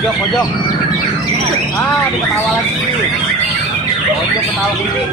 Pojok, pojok. Ah, diketawa lagi. Pojok ketawa gini.